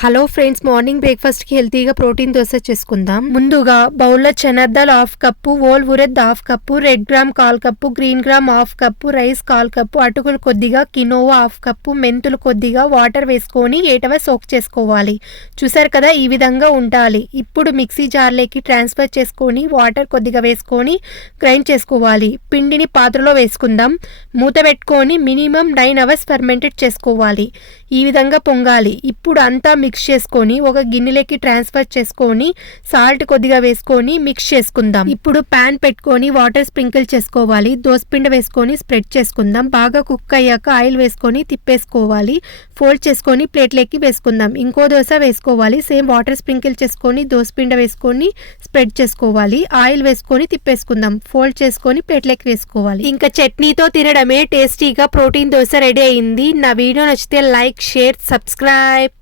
Hello friends, morning breakfast కి హెల్తీగా protein dosa చేసుకుందాం. ముందుగా బౌల్లో chana dal half cup, whole urad half cup, red gram 1/4 cup, green gram half cup, rice 1/4 cup, అటుకులు కొద్దిగా, కినోవా హాఫ్ కప్పు, మెంతులు కొద్దిగా, వాటర్ వేసుకొని 8 అవర్స్ సోక్ చేసుకోవాలి. చూసారు కదా, ఈ విధంగా ఉండాలి. ఇప్పుడు మిక్సీ జార్లోకి ట్రాన్స్ఫర్ చేసుకొని వాటర్ కొద్దిగా వేసుకొని గ్రైండ్ చేసుకోవాలి. పిండిని పాత్రలో వేసుకుందాం. మూత పెట్టుకొని మినిమం 9 అవర్స్ ఫర్మెంటెడ్ చేసుకోవాలి. ఈ విధంగా పొంగాలి. ఇప్పుడు అంతా మిక్స్ చేసుకొని ఒక గిన్నెలోకి ట్రాన్స్ఫర్ చేసుకొని సాల్ట్ కొద్దిగా వేసుకొని మిక్స్ చేసుకుందాం. ఇప్పుడు ప్యాన్ పెట్టుకొని వాటర్ స్ప్రింకిల్ చేసుకోవాలి. దోసపిండి వేసుకొని స్ప్రెడ్ చేసుకుందాం. బాగా కుక్ అయ్యాక ఆయిల్ వేసుకొని తిప్పేసుకోవాలి. ఫోల్డ్ చేసుకొని ప్లేట్లోకి వేసుకుందాం. ఇంకో దోశ వేసుకోవాలి. సేమ్ వాటర్ స్ప్రింకిల్ చేసుకొని దోసపిండి వేసుకొని స్ప్రెడ్ చేసుకోవాలి. ఆయిల్ వేసుకొని తిప్పేసుకుందాం. ఫోల్డ్ చేసుకొని ప్లేట్లోకి వేసుకోవాలి. ఇంకా చట్నీతో తినడమే టేస్టీగా ప్రోటీన్ దోశ రెడీ అయింది. నా వీడియో నచ్చితే లైక్, షేర్, సబ్స్క్రైబ్.